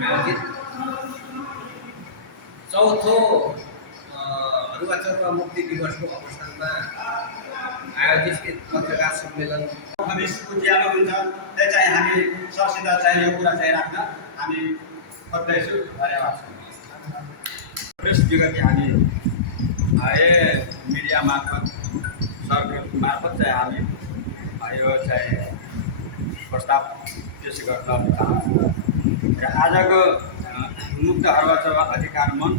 आयोजित चौथो अरुणाचल मुक्ति दिवसको अवसरमा आयोजित पत्रकार सम्मेलन भविष्यको ज्यालो हुन्छ त्यही चाहिँ हामी ससित चाहिँ यो कुरा चाहिँ राख्न हामी खोज्दैछु। धन्यवाद। प्रेस विज्ञप्ति हामी मिडिया मार्फत सरकार मार्फत चाहिँ हामी यो चाहिँ प्रस्ताव पेश गर्न चाहन्छौँ। र आजको मुक्त अरुणाचल अधिकार मञ्च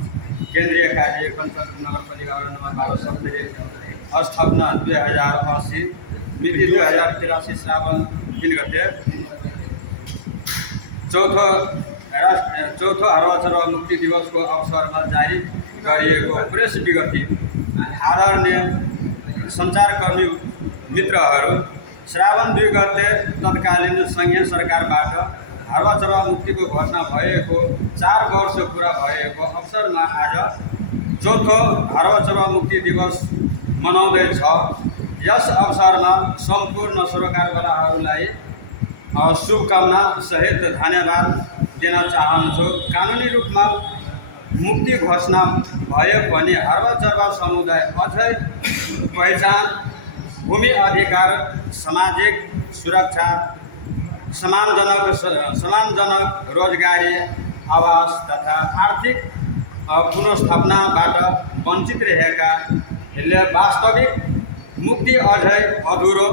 केन्द्रीय कार्य कञ्चन नगरपालिका नम्बर 12 सप्तरी स्थापना 2080 मिति 2083 श्रावण 3 गते चौथो अरुणाचल मुक्ति दिवसको अवसरमा जारी गरिएको प्रेस विज्ञप्ति आदरणीय सञ्चारकर्मी मित्रहरू, श्रावण 2 गते तत्कालीन सङ्घीय सरकारबाट अरुणाचल मुक्तिको घोषणा भएको 4 वर्ष पुरा भएको अवसरमा आज चौथो अरुणाचल मुक्ति दिवस मनाउँदैछ। यस अवसरमा सम्पूर्ण सरकारवालाहरूलाई शुभकामना सहित धन्यवाद दिन चाहन्छु। कानुनी रूपमा मुक्ति घोषणा भए पनि अरुणाचल समुदाय अझै पहिचान, भूमि अधिकार, सामाजिक सुरक्षा, सम्मानजनक रोजगारी, आवास तथा आर्थिक पुनर्स्थापनाबाट वञ्चित रहेकाले वास्तविक मुक्ति अझै अधुरो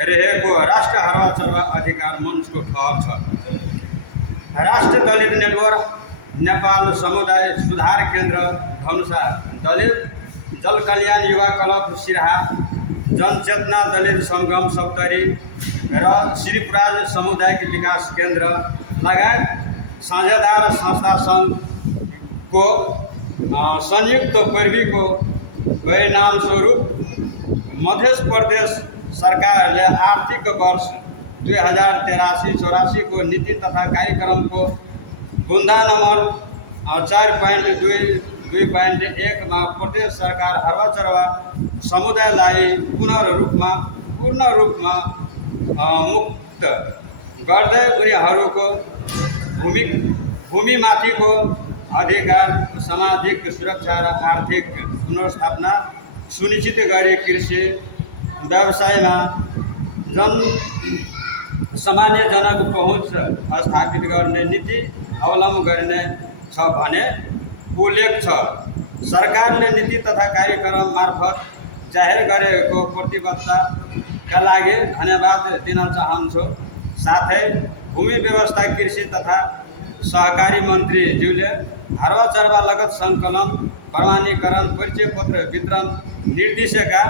रहेको राष्ट्रिय अरुणाचल अधिकार मञ्चको ठहर छ। राष्ट्रिय दलित नेटवर्क नेपाल समुदाय सुधार केन्द्र धनुषा, दलित जल कल्याण युवा क्लब सिराहा, जनचेतना दलित सङ्गम सप्तरी र श्रीपुराज सामुदायिक विकास केन्द्र लगायत साझेदार संस्था सङ्घको संयुक्त पैरवीको परिणामस्वरूप मध्य प्रदेश सरकारले आर्थिक वर्ष 2083-84 को नीति तथा कार्यक्रमको बुँदा नम्बर 4.2.1 मा प्रदेश सरकार अरुणाचल समुदायलाई पूर्ण रूपमा मुक्त गर्दै उनीहरूको भूमिमाथिको अधिकार, सामाजिक सुरक्षा र आर्थिक पुनर्स्थापना सुनिश्चित गरी कृषि व्यवसायमा सामान्य जनक पहुँच स्थापित गर्ने नीति अवलम्बन गर्ने छ भने उल्लेख छ। सरकारले नीति तथा कार्यक्रम मार्फत जाहेर गरेको प्रतिबद्धताका लागि धन्यवाद दिन चाहन्छु। साथै भूमि व्यवस्था, कृषि तथा सहकारी मन्त्रीज्यूले अरुणाचल लगत सङ्कलन, प्रमाणीकरण, परिचय पत्र वितरण निर्देशिका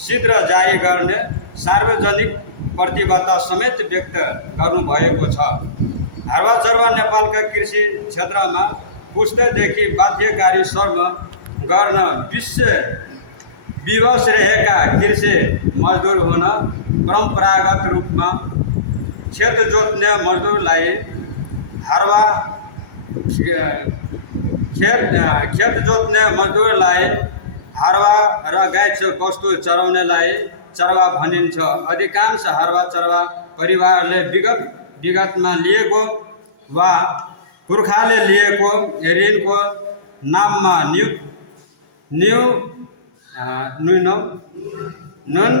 शीघ्र जारी गर्ने सार्वजनिक प्रतिबद्धता समेत व्यक्त गर्नुभएको छ। अरुणाचल नेपालका कृषि क्षेत्रमा पुस्तेदेखि बाध्यकारी श्रम गर्न विवश रहेका कृषि मजदुर हुन परम्परागत रूपमा खेत जोत्ने मजदुरलाई हारवा र गाई वस्तु चराउनेलाई चरवा भनिन्छ। अधिकांश हारवा चरवा परिवारले विगतमा लिएको वा पुर्खाले लिएको ऋणको नाममा नुन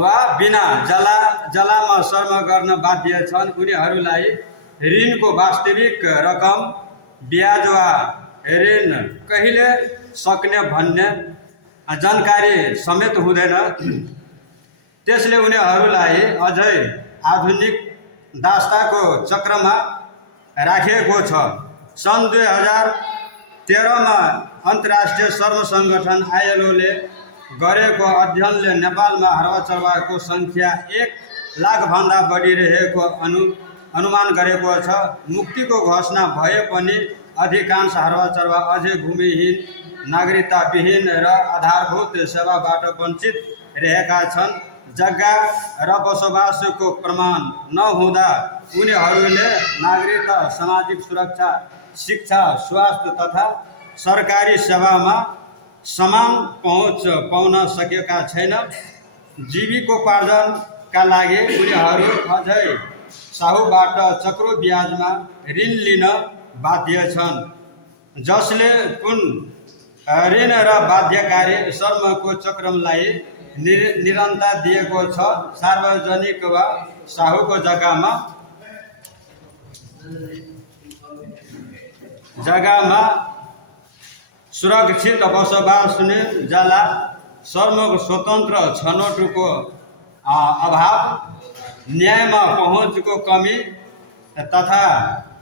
वा बिना जलामा श्रम गर्न बाध्य छन्। उनीहरूलाई ऋणको वास्तविक रकम, ब्याज वा ऋण कहिले सक्ने भन्ने जानकारी समेत हुँदैन। त्यसले उनीहरूलाई अझै आधुनिक दास्ताको चक्रमा राखेको छ। सन् 2013 मा अन्तर्राष्ट्रिय श्रम सङ्गठन ILOले गरेको अध्ययनले नेपालमा अरुणाचलको सङ्ख्या 1 लाखभन्दा बढी रहेको अनुमान गरेको छ। मुक्तिको घोषणा भए पनि अधिकांश अरुणाचल अझै भूमिहीन, नागरिकताविहीन र आधारभूत सेवाबाट वञ्चित रहेका छन्। जग्गा र बसोबासको प्रमाण नहुँदा उनीहरूले नागरिकता, सामाजिक सुरक्षा, शिक्षा, स्वास्थ्य तथा सरकारी सेवामा समान पहुँच पाउन सकेका छैन। जीविकोपार्जनका लागि उनीहरू अझै साहुबाट चक्रो ब्याजमा ऋण लिन बाध्य छन्, जसले पुन ऋण र बाध्यकारी श्रमको चक्रमलाई निरन्तर दिएको छ। सार्वजनिक वा साहुको जग्गामा सुरक्षित बसोबास हुने जाला। श्रमको स्वतन्त्र छनौटको अभाव, न्यायमा पहुँचको कमी तथा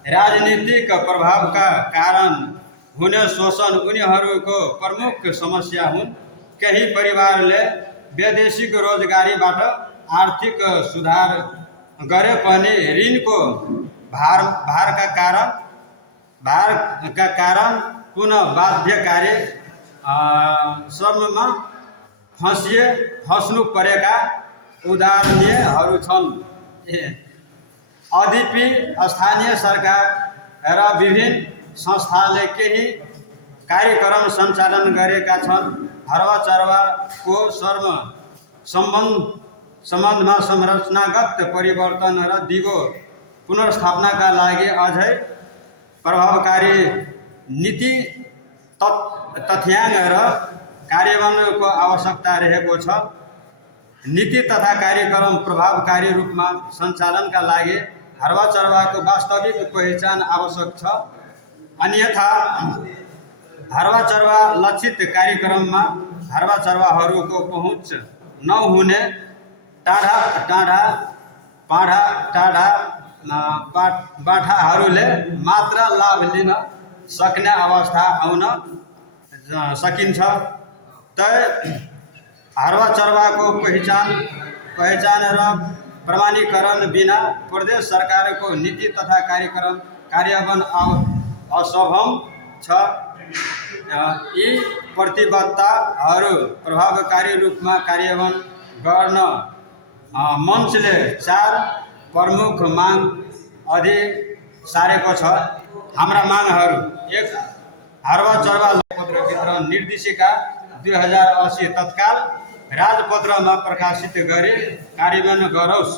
राजनीतिक प्रभावका कारण हुने शोषण उनीहरूको प्रमुख समस्या हुन्। केही परिवारले वैदेशिक रोजगारीबाट आर्थिक सुधार गरे पनि ऋणको भारका कारण पुनः बाध्यकारी श्रममा फस्नु परेका उदाहरणहरू छन्। यद्यपि स्थानीय सरकार र विभिन्न संस्थाले केही कार्यक्रम सञ्चालन गरेका छन्। हरवा चरवाको सम्बन्धमा संरचनागत परिवर्तन र दिगो पुनर्स्थापनाका लागि अझै प्रभावकारी नीति तथ्याङ्क र कार्यान्वयनको आवश्यकता रहेको छ। नीति तथा कार्यक्रम प्रभावकारी रूपमा सञ्चालनका लागि हरवा चरवाको वास्तविक पहिचान आवश्यक छ। अन्यथा हरवा चरवा लक्षित कार्यक्रममा हरवा चरवाहरूको पहुँच नहुने, बाठाहरूले मात्र लाभ लिन सक्ने अवस्था आउन सकिन्छ। हरवा चरवाको पहिचान र प्रमाणीकरण बिना प्रदेश सरकारको नीति तथा कार्यक्रम कार्यान्वयन असम्भव छ। यी प्रतिबद्धताहरू प्रभावकारी रूपमा कार्यान्वयन गर्न मञ्चले 4 प्रमुख माग अघि सारेको छ। हाम्रा मागहरू: 1. हरवा चरवा पत्र वितरण निर्देशिका 2080 तत्काल राजपत्रमा प्रकाशित गरी कार्यान्वयन गरोस्।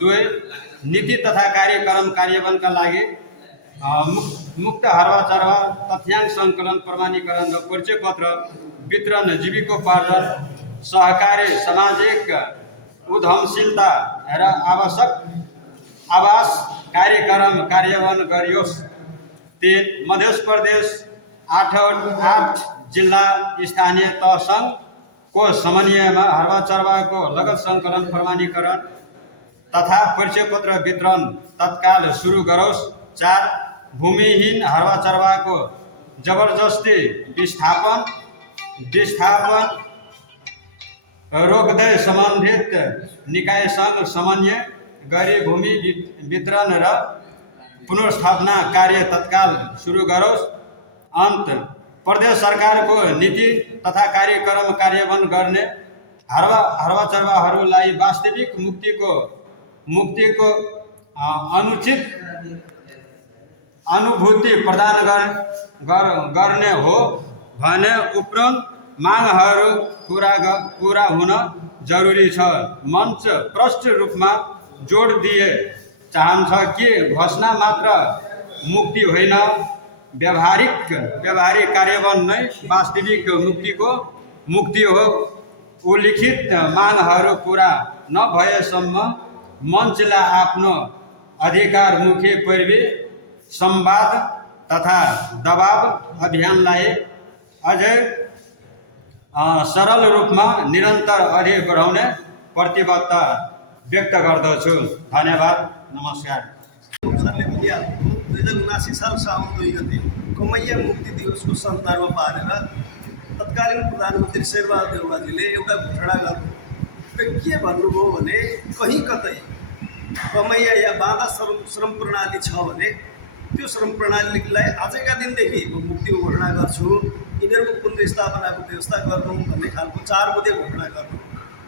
2. नीति तथा कार्यक्रम कार्यान्वयनका लागि मुक्त हरवा चरवा तथ्याङ्क सङ्कलन, प्रमाणीकरण र परिचय पत्र वितरण, जीविकोपार्जन, सहकारी सामाजिक उद्यमशीलता र आवश्यक आवास कार्यक्रम कार्यान्वयन गरियोस्। 3. मध्य प्रदेश 8 जिल्ला स्थानीय तह सङ्घको समन्वयमा हरवा चरवाको लगत सङ्कलन, प्रमाणीकरण तथा परिचय पत्र वितरण तत्काल सुरु गरोस्। 4. भूमिहीन हरवा चरवाको जबरजस्ती विस्थापन रोक्दै सम्बन्धित निकायसँग समन्वय गरी भूमि वितरण र पुनर्स्थापना कार्य तत्काल सुरु गरोस्। अन्त प्रदेश सरकारको नीति तथा कार्यक्रम कार्यान्वयन गर्ने हरवा चरवाहरूलाई वास्तविक मुक्तिको अनुचित अनुभूति प्रदान गर्ने हो भने उपरोक्त मागहरू पूरा हुन जरुरी छ। मञ्च प्रष्ट रूपमा जोड दिए चाहन्छ कि घोषणा मात्र मुक्ति होइन, व्यावहारिक कार्यान्वयन नै वास्तविक मुक्ति हो। उल्लिखित मागहरू पूरा नभएसम्म मञ्चलाई आफ्नो अधिकारमुखी पैरवी, संवाद तथा दबाव अभियानलाई अझै सरल रूपमा निरन्तर अघि बढाउने प्रतिबद्धता व्यक्त गर्दछु। धन्यवाद, नमस्कार। 2079 साल साउन 2 गते कमैया मुक्ति दिवसको सन्दर्भ पारेर तत्कालीन प्रधानमन्त्री शेरबहादुर देउवाजीले एउटा घोषणा गर्नु र के भन्नुभयो भने कहीँ कतै कमैया या बाँधा श्रम प्रणाली छ भने त्यो श्रम प्रणालीलाई आजका दिनदेखि म मुक्तिको घोषणा गर्छु, यिनीहरूको पुनर्स्थापनाको व्यवस्था गर्नु भन्ने खालको 4 बुँदे घोषणा गर्नु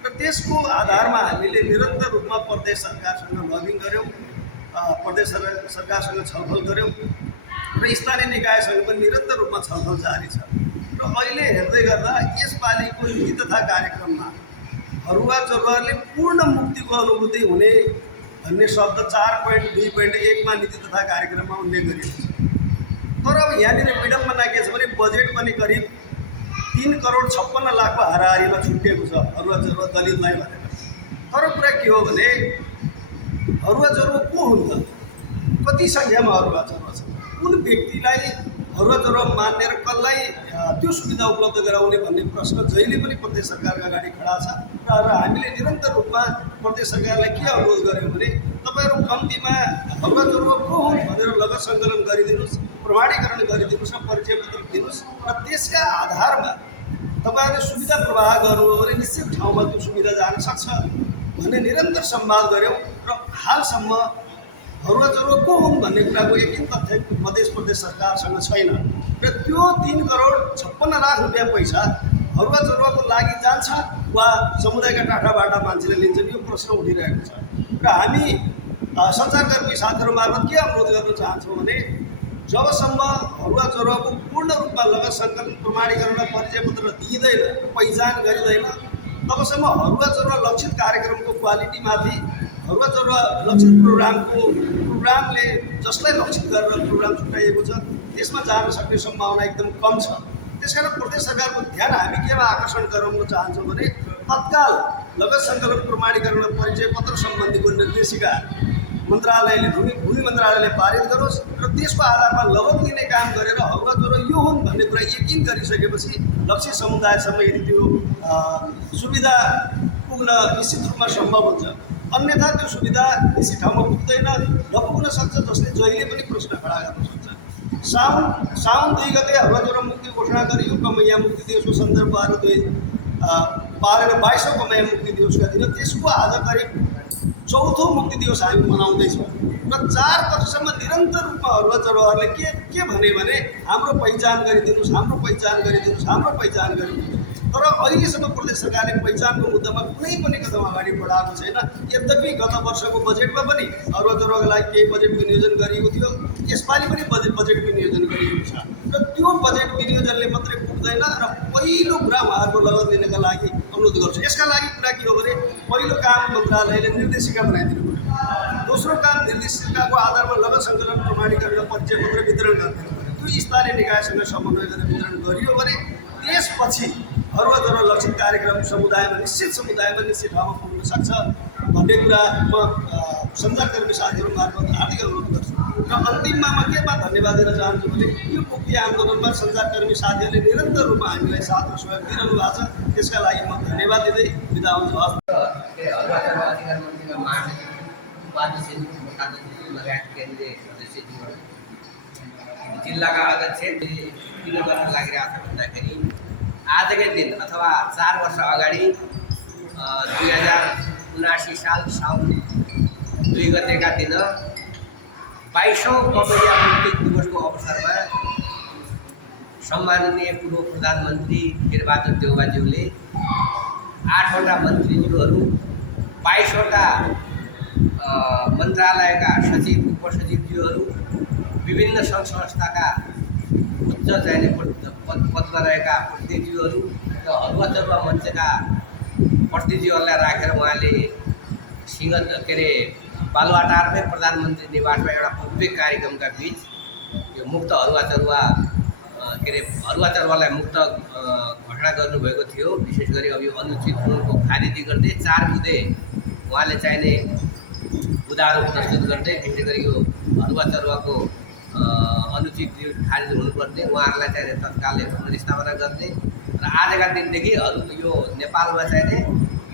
र त्यसको आधारमा हामीले निरन्तर रूपमा प्रदेश सरकारसँग लबिङ गऱ्यौँ, प्रदेश सरकारसँग छलफल गऱ्यौँ र स्थानीय निकायसँग पनि निरन्तर रूपमा छलफल जारी छ। र अहिले हेर्दै गर्दा यसपालिको नीति तथा कार्यक्रममा हरुवा चरवाहरूले पूर्ण मुक्तिको अनुभूति हुने भन्ने शब्द 4.2.1 मा नीति तथा कार्यक्रममा उल्लेख गरिएको छ। तर अब यहाँनिर विडम्बना के छ भने बजेट पनि करिब 3,56,00,000 को हाराहारीमा छुट्टिएको छ हरुवा चरुवा दलितलाई भनेर। तर कुरा के हो भने हरुवा चरुवा को हुन् त? कति सङ्ख्यामा हरुवा चरुवा छ? कुन व्यक्तिलाई हरुवा चरुवा मान्ने र कसलाई त्यो सुविधा उपलब्ध गराउने भन्ने प्रश्न जहिले पनि प्रदेश सरकारका अगाडि खडा छ। र हामीले निरन्तर रूपमा प्रदेश सरकारलाई के अनुरोध गर्यौँ भने तपाईँहरू कम्तीमा हरुवा चरुवा को हुन् भनेर लगत सङ्कलन गरिदिनुहोस्, प्रमाणीकरण गरिदिनुहोस् र परिचय पत्र दिनुहोस् र त्यसका आधारमा तपाईँहरूले सुविधा प्रवाह गर्नुभयो भने निश्चित ठाउँमा त्यो सुविधा जान सक्छ भन्ने निरन्तर संवाद गऱ्यौँ। र हालसम्म हरुवा चरुवा को हुन् भन्ने कुराको एकिन तथ्य मध्य प्रदेश सरकारसँग छैन र त्यो 3,56,00,000 रुपियाँ पैसा हरुवा चरुवाको लागि जान्छ वा समुदायका टाढाबाट मान्छेले लिन्छन्, यो प्रश्न उठिरहेको छ। र हामी सञ्चारकर्मी साथीहरू मार्फत के अनुरोध गर्न चाहन्छौँ भने जबसम्म हरुवा चरुवाको पूर्ण रूपमा लगत सङ्कलन प्रमाणीकरण र परिचय पत्र दिइँदैन, पहिचान गरिँदैन, तबसम्म हरुवा चरुवा लक्षित कार्यक्रमको क्वालिटीमाथि हरुवा चरुवा लक्षित प्रोग्रामले जसलाई लक्षित गरेर प्रोग्राम छुट्याइएको छ त्यसमा जान सक्ने सम्भावना एकदम कम छ। त्यसकारण प्रदेश सरकारको ध्यान हामी केमा आकर्षण गराउन चाहन्छौँ भने तत्काल लगत सङ्कलन प्रमाणीकरण र परिचय पत्र सम्बन्धीको निर्देशिका मन्त्रालयले भूमि मन्त्रालयले पारित गरोस् र त्यसको आधारमा लगत लिने काम गरेर हरुवा चरुवा यो हुन् भन्ने कुरा यकिन गरिसकेपछि लक्षित समुदायसम्म यदि त्यो सुविधा पुग्न निश्चित रूपमा सम्भव हुन्छ। अन्यथा त्यो सुविधा निश्चित ठाउँमा पुग्दैन, नपुग्न सक्छ, जसले जहिले पनि प्रश्न खडा गर्न सक्छ। साउन 2 गते हरुवा चरुवा मुक्ति घोषणा गरियो। कमैया मुक्ति दिवसको सन्दर्भ पारेर 22औं कमैया मुक्ति दिवसका दिन त्यसको आज करिब 4औं मुक्ति दिवस हामी मनाउँदैछौँ र 4 वर्षसम्म निरन्तर रूपमा हरुवा चरुवाहरूले के भने हाम्रो पहिचान गरिदिनुहोस्, हाम्रो पहिचान गरिदिनुहोस्, हाम्रो पहिचान गरिदिनुहोस्। तर अहिलेसम्म प्रदेश सरकारले पहिचानको मुद्दामा कुनै पनि कदम अगाडि बढाएको छैन। यद्यपि गत वर्षको बजेटमा पनि हरुवा चरुवाको लागि केही बजेट विनियोजन गरिएको थियो, यसपालि पनि बजेट विनियोजन गरिएको छ र त्यो बजेट विनियोजनले मात्रै पुग्दैन। र पहिलो कुरा उहाँहरूको लगत लिनका लागि अनुरोध गर्छु। यसका लागि कुरा के हो भने पहिलो काम मन्त्रालयले निर्देशिका बनाइदिनु पर्यो। दोस्रो काम निर्देशिकाको आधारमा लगत सङ्कलन प्रमाणीकरण र परिचय पत्र वितरण गरिदिनु पर्यो। त्यो स्थानीय निकायसँग समन्वय गरेर वितरण गरियो भने त्यसपछि हरुवा चरुवा लक्षित कार्यक्रम समुदायमा निश्चित ठाउँमा पुग्न सक्छ भन्ने कुरा म सञ्चारकर्मी साथीहरू मार्फत हार्दिक अनुरोध गर्छु। र अन्तिममा म केमा धन्यवाद दिन चाहन्छु भने यो मुक्ति आन्दोलनमा सञ्चारकर्मी साथीहरूले निरन्तर रूपमा हामीलाई साथ र सहयोग दिइरहनु भएको छ, त्यसका लागि म धन्यवाद दिँदै बिदा हुन्छु। हरुवा चरुवा अधिकार मन्त्रीका महासचिव, उपाध्यक्ष, लगायत केन्द्रीय सदस्यज्यूहरू, जिल्लाका अध्यक्ष किन गर्न लागिरहेको छ भन्दाखेरि आजकै दिन अथवा 4 वर्ष अगाडि 2079 साल साउन 2 गतेका दिन 22औं कमैया मुक्ति दिवसको अवसरमा सम्माननीय पूर्व प्रधानमन्त्री शेरबहादुर देउवाज्यूले 8वटा मन्त्रीज्यूहरू, 22वटा मन्त्रालयका सचिव, उपसचिवज्यूहरू, विभिन्न सङ्घ संस्थाका उच्च चाहिने पदमा रहेका प्रतिनिधिज्यूहरू र हरुवा चरुवा मञ्चका प्रतिनिधिहरूलाई राखेर उहाँले बालुवाटारमै प्रधानमन्त्री निवासमा एउटा भव्य कार्यक्रमका बिच यो मुक्त हरुवा चरुवालाई मुक्त घोषणा गर्नुभएको थियो। विशेष गरी अब यो अनुचित ऋणको खारिजी गर्दै 4 बुँदे उहाँले चाहिने बुँदाहरू प्रस्तुत गर्दै विशेष गरी यो हरुवा चरुवाको अनुचित खारिज हुनुपर्ने उहाँहरूलाई चाहिने तत्काल पुनर्स्थापना गर्ने र आजका दिनदेखि यो नेपालमा चाहिने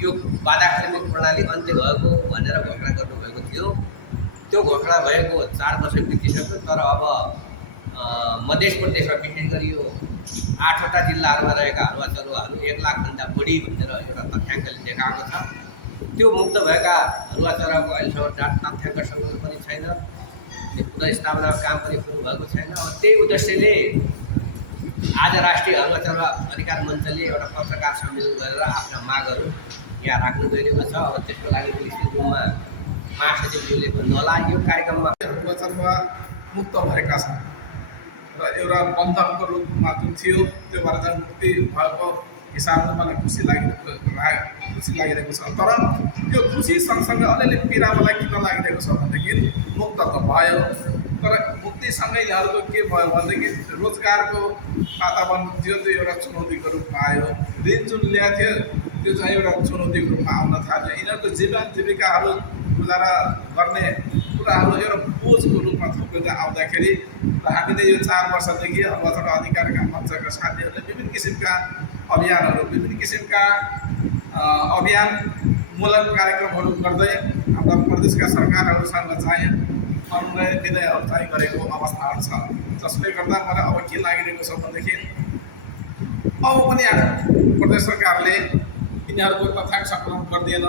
यो बाधाक्रमिक प्रणाली अन्त्य भएको भनेर घोषणा गर्नुभएको थियो। त्यो घोषणा भएको 4 वर्ष बितिसक्यो। तर अब मध्य प्रदेशमा विशेष गरी यो 8वटा जिल्लाहरूमा रहेका हरुवा चरुवाहरू 1 लाखभन्दा बढी भनेर एउटा तथ्याङ्कले देखाएको छ। त्यो मुक्त भएका हरुवा चरुवाको अहिलेसम्म तथ्याङ्क सङ्कलन पनि छैन, पुनर्स्थापनाको काम पनि सुरु भएको छैन। त्यही उद्देश्यले आज राष्ट्रिय हरुवा चरुवा अधिकार मञ्चले एउटा पत्रकार सम्मेलन गरेर आफ्ना मागहरू यहाँ राख्नु गइरहेको छ। अब त्यसको लागि निश्चित रूपमा महासचिवज्यूले भन्नुहोला यो कार्यक्रममा हरुवा चरुवा मुक्त भएका छन् र एउटा बन्धनको रूपमा जुन थियो त्योबाट चाहिँ मुक्ति भएको किसानलाई मलाई खुसी लागिरहेको छ। तर त्यो खुसी सँगसँगै अलिअलि पीडा मलाई किन लागिरहेको छ भनेदेखि मुक्त त भयो, तर मुक्तिसँगै यहाँहरूको के भयो भनेदेखि रोजगारको वातावरण त्यो चाहिँ एउटा चुनौतीको रूपमा आयो। ऋण जुन ल्याएको थियो त्यो चाहिँ एउटा चुनौतीको रूपमा आउन थाल्यो। यिनीहरूको जीवन जीविकाहरू गुजारा गर्ने कुराहरू एउटा बोझको रूपमा थपेर आउँदाखेरि र हामीले यो 4 वर्षदेखि अथवा अधिकारका मञ्चका साथीहरूले विभिन्न किसिमका अभियानहरू, विभिन्न किसिमका अभियानमूलक कार्यक्रमहरू गर्दै हाम्रा प्रदेशका सरकारहरूसँग चाहिँ अनुनय विनयहरू चाहिँ गरेको अवस्थाहरू छ। जसले गर्दा मलाई अब के लागिरहेको छ भनेदेखि अब पनि प्रदेश सरकारले यिनीहरूको तथ्याङ्क सङ्कलन गरिदिएन,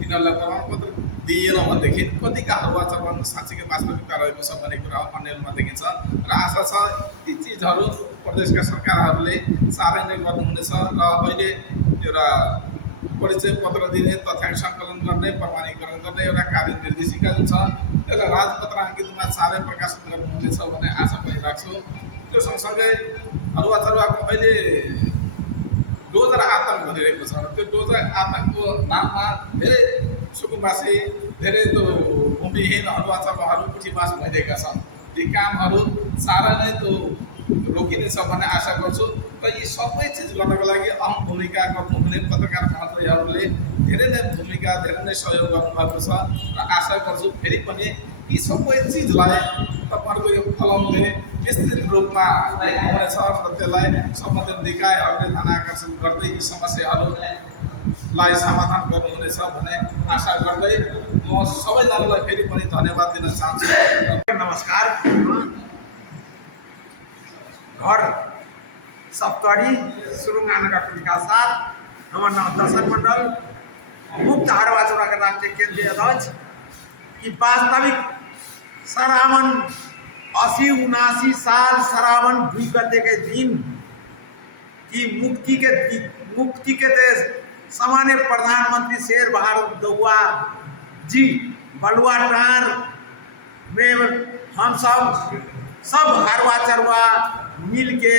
यिनीहरूलाई प्रमाणपत्र दिएन भनेदेखि कतिका हावाचरण साँच्चीकै वास्तविकता रहेको छ भन्ने कुरा अन्यलमा देखिन्छ। र आशा छ यी चिजहरू प्रदेशका सरकारहरूले साह्रै नै गर्नुहुनेछ र अहिले एउटा परिचय पत्र दिने, तथ्याङ्क सङ्कलन गर्ने, प्रमाणीकरण गर्ने एउटा कार्यनिर्देशिका जुन छ त्यसलाई राजपत्र अङ्कितमा चाँडै प्रकाशन गर्नुहुनेछ भन्ने आशा पनि राख्छु। त्यो सँगसँगै हरुवाचरुवाको अहिले डोजर आतङ्क भइरहेको छ। त्यो डोजर आतङ्कको नाममा धेरै सुकुम्बासी, धेरै त्यो भूमिहीन हरुवाचरुवाहरू पुठीबास भइरहेका छन्। ती कामहरू साह्रै नै त्यो रोकिनेछ भन्ने आशा गर्छु। र यी सबै चिज गर्नको लागि अहम भूमिका गर्नुहुने पत्रकार महोदयहरूले धेरै नै भूमिका, धेरै नै सहयोग गर्नुभएको छ र आशा गर्छु फेरि पनि यी सबै चिजलाई तपाईँहरूको यो कलमले विस्तृत रूपमा लेख्नुहुनेछ र त्यसलाई सम्बन्धित निकायहरूले ध्यान आकर्षण गर्दै यी समस्याहरूलाई समाधान गर्नुहुनेछ भन्ने आशा गर्दै म सबैजनालाई फेरि पनि धन्यवाद दिन चाहन्छु। नमस्कार। घर सप्तरी सुरुंगा नगर के साथ हमारा नाम दर्शन मंडल मुक्त हरुवाचरुवा का राष्ट्रीय केंद्रीय अध्यक्ष की वास्तविक श्रावण 80-79 साल श्रावण 2 गते के दिन की मुक्ति के देश सामान्य प्रधानमंत्री शेर बहादुर देउवा जी बलुआटार में हम सब हरुवाचरुवा मिल के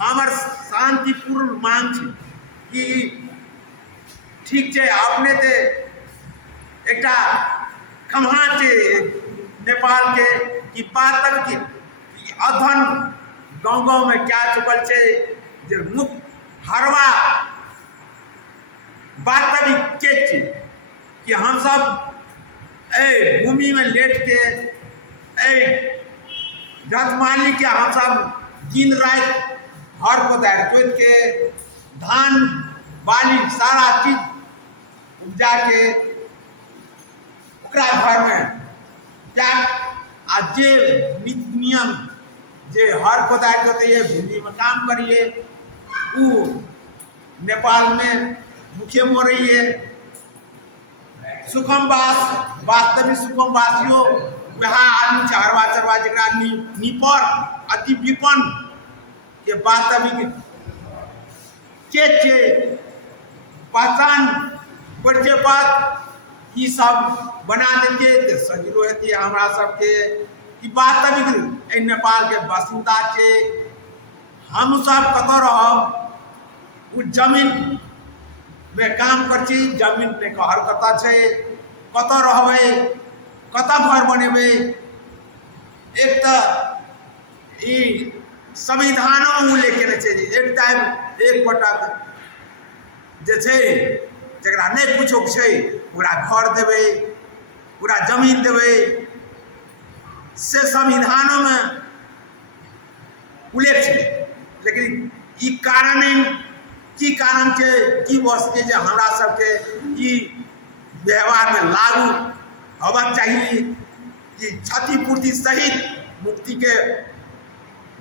हमार शांतिपूर्ण मांग कि ठीक है अपने ते एक कहाँ के नेपाल के कि बात की अध्ययन गाँव में क्या चुकल है जो मुक्त हरवा वास्तविक के कि हम सब भूमि में लेट के जजमानी के हम सब दिन रात हर को जोत के धान बाली सारा चीज उपजा के घर में क्या जे नियम जे हर कोदार जोते भूमि में काम करिए वो नेपाल में मुख्य मो रही है सुखमवास वास्तविक सुखमवासियों वहाँ आदमी हरुवाचरुवा जरा निपर अति विपन के वास्तविक के पहचान परिचय बात ये सब बना देते तो सजिलो है हमारा सबके वास्तविक नेपाल के बासिंदा के हम सब कत रह जमीन में काम कर जमीन पे कहर कत कत रहबे कत घर बनेबे एक तो संविधान में लेके एक टाइम एक पटक जरा नहीं कुछ घर देवे पूरा जमीन देवे से संविधानों में उल्लेख है। लेकिन ई कारण की कारण के की वस्तु जो हमरा सबके ई व्यवहार में लागू होबा चाहिए कि क्षतिपूर्ति सहित मुक्ति के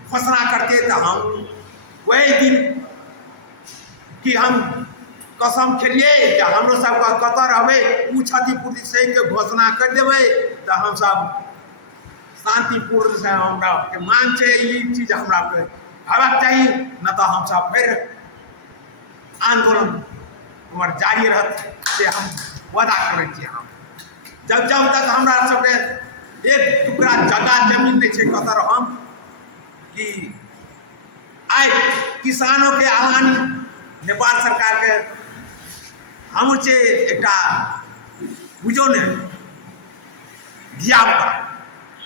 घोषणा करते तो हम वही दिन कि हम कसम खेलिए कि हमरो सब कतर हमें वो क्षतिपूर्ति सहित के घोषणा कर देवे तो हम सब शांतिपूर्ण से हमरा के मांग है ये चीज हमरा पे होबाक चाहिए न तो हम सब फिर आंदोलन हमारे जारी रहत से हम वादा करें हम जब तक हमरा सबके एक टुकड़ा जगह जमीन नहीं है कतर हम कि आए किसानों के हानि नेपाल सरकार के हम एक बुझो ने धियापुता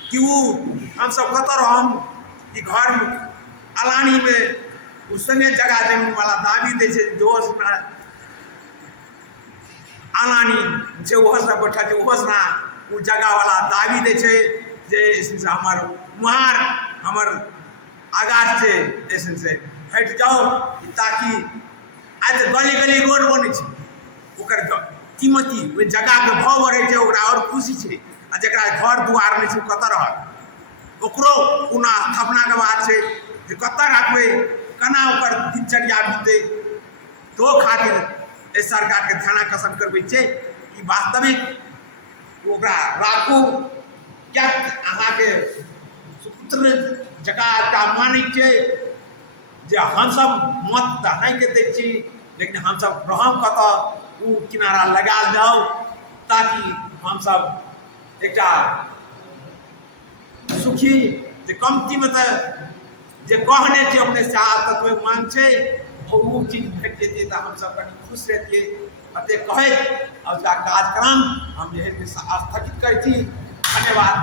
कि वो हम सब कतर हम घर अलानी में उस संगे जगह जमीन वाला दाबी दे जोश अलानी जे ओहस ना बैठा छै ओहस ना वो जगह वाला दाबी दे जे हमार मुहार हमर आगाज से ऐसे से हट जाओ ताकि आज गली गली रोड बने ओकर कीमती ओहि जगह के भाव बढ़े छै ओकरा और खुशी छै आ जकरा घर दुआर नहीं छै कतऽ रहत ओकरो पुनः स्थापना के बात छै जे कतऽ रखबै केना ओकर दिनचर्या बीतै तो खातिर इस सरकार के ध्यान आकर्षण करबै छै कि वास्तविक ओकरा राखू क्या अहाँके सुपुत्र जकरा मानै छै जे हमसब मत तऽ अहाँके दै छी लेकिन हमसब रहम कतऽ ओ किनारा लगा जाओ ताकि हमसब एकटा सुखी जे कम कीमत जे कहने छै अपने से तत्व मांग छै और वो चीज भेट जेतिए तो हम सब कहीं खुश रहतिए अतः कहे और कार्यक्रम हम यही स्थगित करती। धन्यवाद।